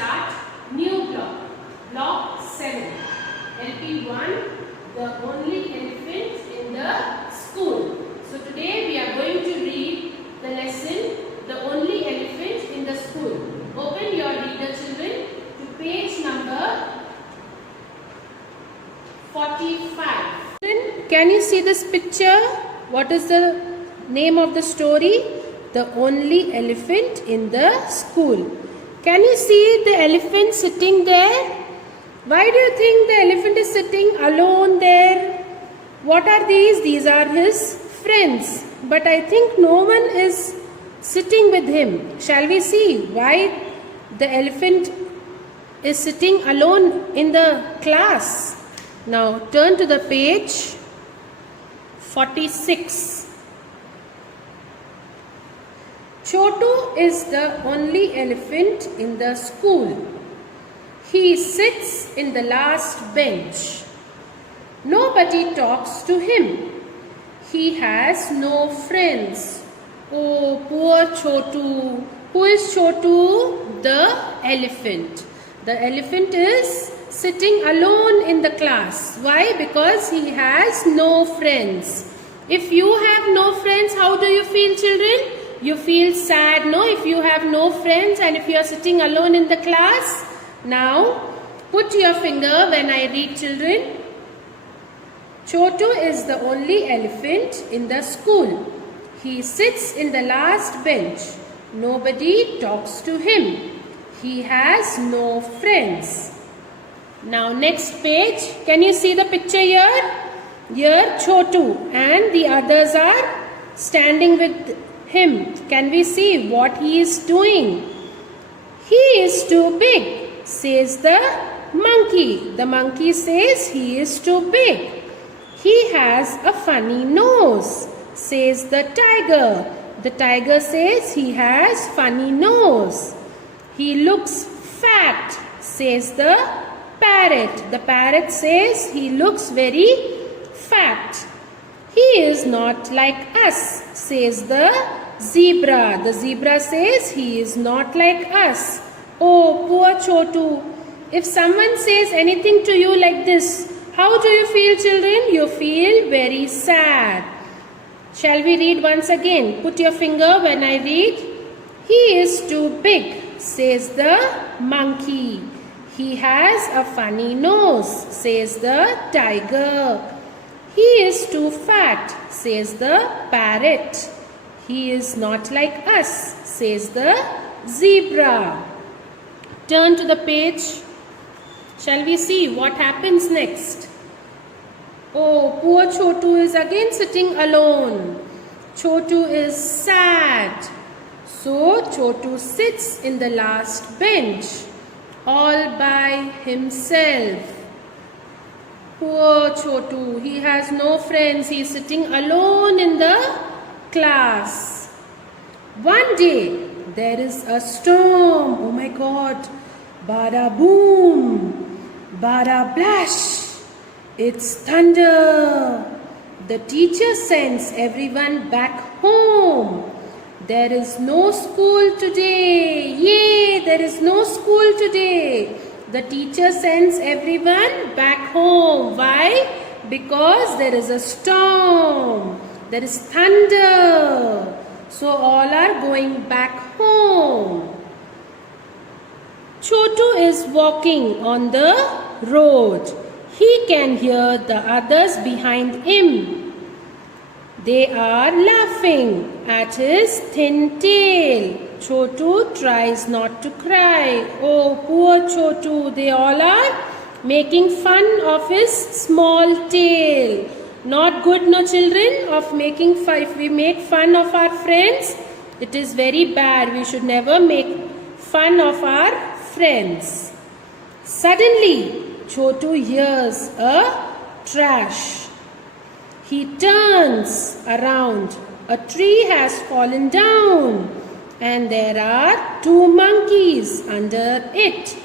start new block. Block 7. LP1, the only elephant in the school. So today we are going to read the lesson, the only elephant in the school. Open your reader, children, to page number 45. Can you see this picture? What is the name of the story? The only elephant in the school. Can you see the elephant sitting there? Why do you think the elephant is sitting alone there? What are these? These are his friends. But I think no one is sitting with him. Shall we see why the elephant is sitting alone in the class? Now turn to the page 46. Chotu is the only elephant in the school. He sits in the last bench. Nobody talks to him. He has no friends. Oh, poor Chotu. Who is Chotu? The elephant. The elephant is sitting alone in the class. Why? Because he has no friends. If you have no friends, how do you feel, children? You feel sad, no? If you have no friends and if you are sitting alone in the class. Now, put your finger when I read, children. Chotu is the only elephant in the school. He sits in the last bench. Nobody talks to him. He has no friends. Now, next page. Can you see the picture here? Here, Chotu and the others are standing with him. Can we see what he is doing? He is too big, says the monkey. The monkey says he is too big. He has a funny nose, says the tiger. The tiger says he has funny nose. He looks fat, says the parrot. The parrot says he looks very fat. He is not like us, says the zebra. The zebra says he is not like us. Oh, poor Chotu. If someone says anything to you like this, how do you feel, children? You feel very sad. Shall we read once again? Put your finger when I read. He is too big, says the monkey. He has a funny nose, says the tiger. He is too fat, says the parrot. He is not like us, says the zebra. Turn to the page. Shall we see what happens next? Oh, poor Chotu is again sitting alone. Chotu is sad. So Chotu sits in the last bench, all by himself. Poor Chotu, he has no friends. He is sitting alone in the class. One day, there is a storm. Oh my God. Bada boom. Bada blash. It's thunder. The teacher sends everyone back home. There is no school today. Yay, there is no school today. The teacher sends everyone back home. Why? Because there is a storm. There is thunder. So all are going back home. Chotu is walking on the road. He can hear the others behind him. They are laughing at his thin tail. Chotu tries not to cry. Oh, poor Chotu. They all are making fun of his small tail. Not good, no, children, of making fun. If we make fun of our friends, it is very bad. We should never make fun of our friends. Suddenly, Chotu hears a crash. He turns around. A tree has fallen down. And there are two monkeys under it.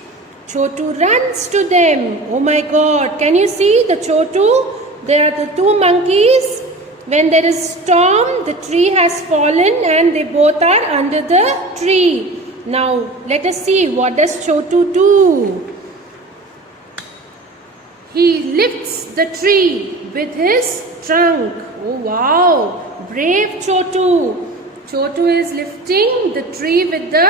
Chotu runs to them. Oh my God. Can you see the Chotu? There are the two monkeys. When there is storm, the tree has fallen and they both are under the tree. Now let us see, what does Chotu do? He lifts the tree with his trunk. Oh wow, brave Chotu. Chotu is lifting the tree with the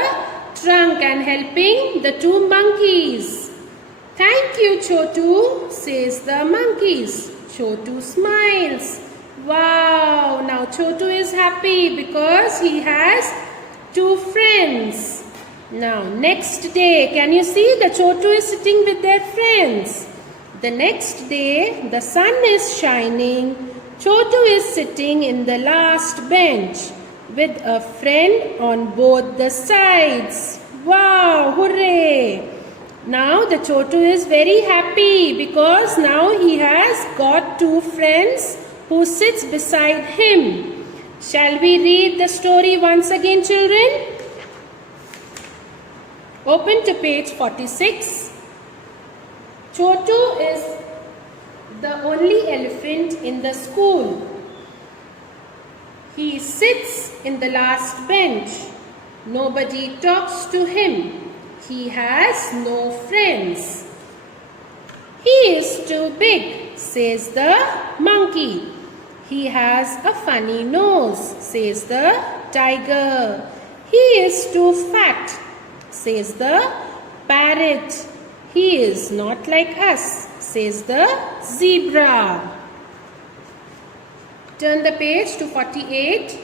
trunk and helping the two monkeys. Thank you, Chotu, says the monkeys. Chotu smiles. Wow, now Chotu is happy because he has two friends. Now next day, can you see the Chotu is sitting with their friends? The next day, the sun is shining. Chotu is sitting in the last bench with a friend on both the sides. Wow, hooray! Now the Chotu is very happy because now he has got two friends who sits beside him. Shall we read the story once again, children? Open to page 46. Chotu is the only elephant in the school. He sits in the last bench. Nobody talks to him. He has no friends. He is too big, says the monkey. He has a funny nose, says the tiger. He is too fat, says the parrot. He is not like us, says the zebra. Turn the page to 48.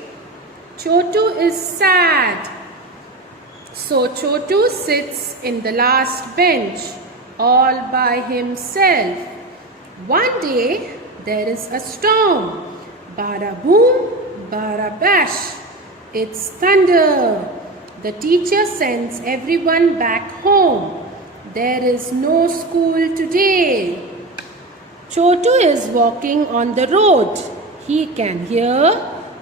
Chotu is sad. So Chotu sits in the last bench all by himself. One day there is a storm. Bara boom, bara bash. It's thunder. The teacher sends everyone back home. There is no school today. Chotu is walking on the road. He can hear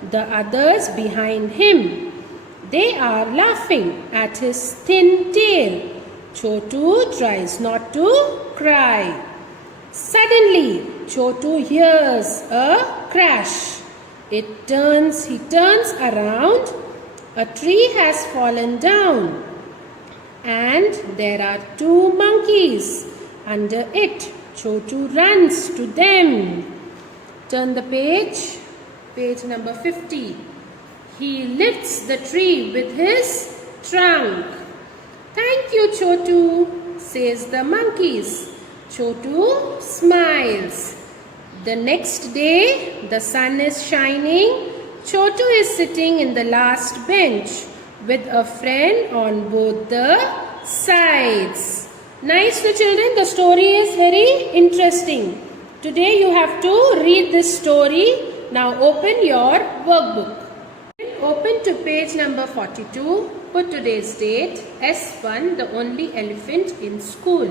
the others behind him. They are laughing at his thin tail. Chotu tries not to cry. Suddenly, Chotu hears a crash. He turns around. A tree has fallen down. And there are two monkeys under it. Chotu runs to them. Turn the page. Page number 50. He lifts the tree with his trunk. Thank you, Chotu, says the monkeys. Chotu smiles. The next day, the sun is shining. Chotu is sitting in the last bench with a friend on both the sides. Nice, no, children? The story is very interesting. Today you have to read this story. Now open your workbook. Open to page number 42. Put today's date. S1, the only elephant in school.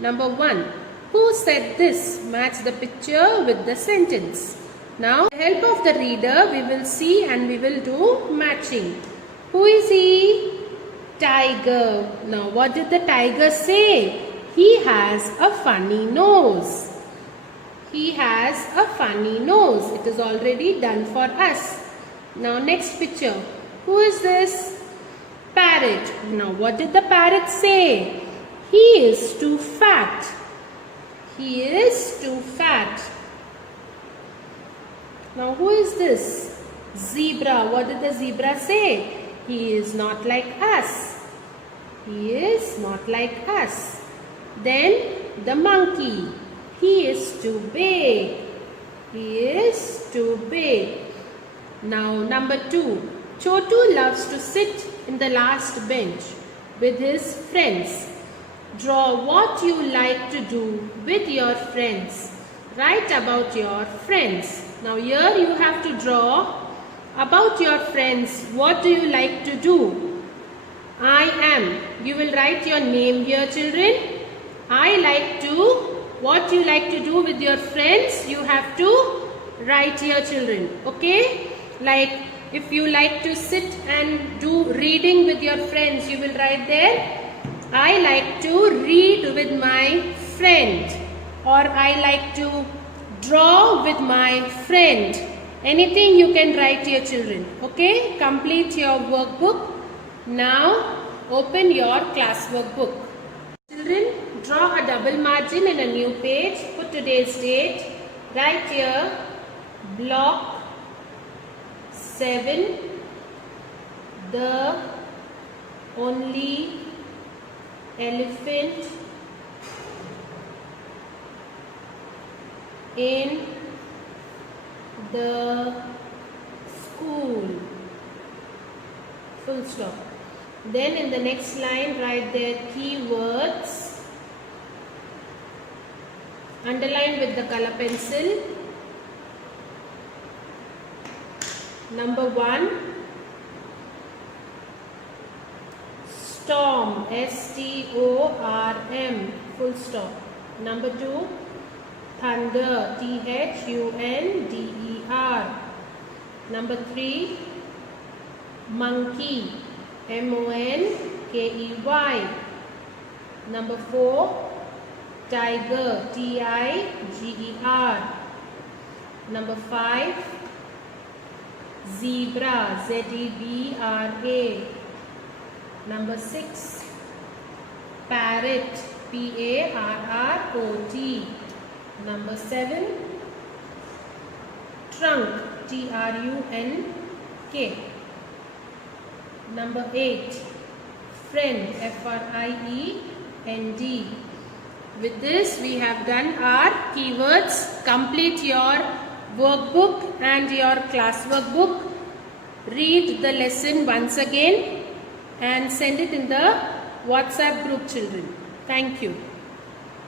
Number 1. Who said this? Match the picture with the sentence. Now, with the help of the reader, we will see and we will do matching. Who is he? Tiger. Now, what did the tiger say? He has a funny nose. He has a funny nose. It is already done for us. Now, next picture. Who is this? Parrot. Now, what did the parrot say? He is too fat. He is too fat. Now, who is this? Zebra. What did the zebra say? He is not like us. He is not like us. Then, the monkey. He is too big. He is too big. Now, number 2. Chotu loves to sit in the last bench with his friends. Draw what you like to do with your friends. Write about your friends. Now, here you have to draw about your friends. What do you like to do? I am. You will write your name here, children. I like to. What you like to do with your friends, you have to write here, children. Okay? Like if you like to sit and do reading with your friends, you will write there. I like to read with my friend. Or I like to draw with my friend. Anything you can write here, children. Okay? Complete your workbook. Now, Open your classwork book. Children, draw a double margin in a new page. Put today's date. Write here block 7, the only elephant in the school. Full stop. Then in the next line write their keywords. Underline with the color pencil. Number 1, storm, S-T-O-R-M, full stop. Number 2, thunder, T-H-U-N-D-E-R. Number 3, monkey, M-O-N-K-E-Y. Number 4, tiger, T-I-G-E-R. Number 5, zebra, Z-E-B-R-A. Number 6, parrot, P-A-R-R-O-T. Number 7, trunk, T-R-U-N-K. Number 8, friend, F-R-I-E-N-D. With this, we have done our keywords. Complete your workbook and your classwork book. Read the lesson once again and send it in the WhatsApp group, children. Thank you.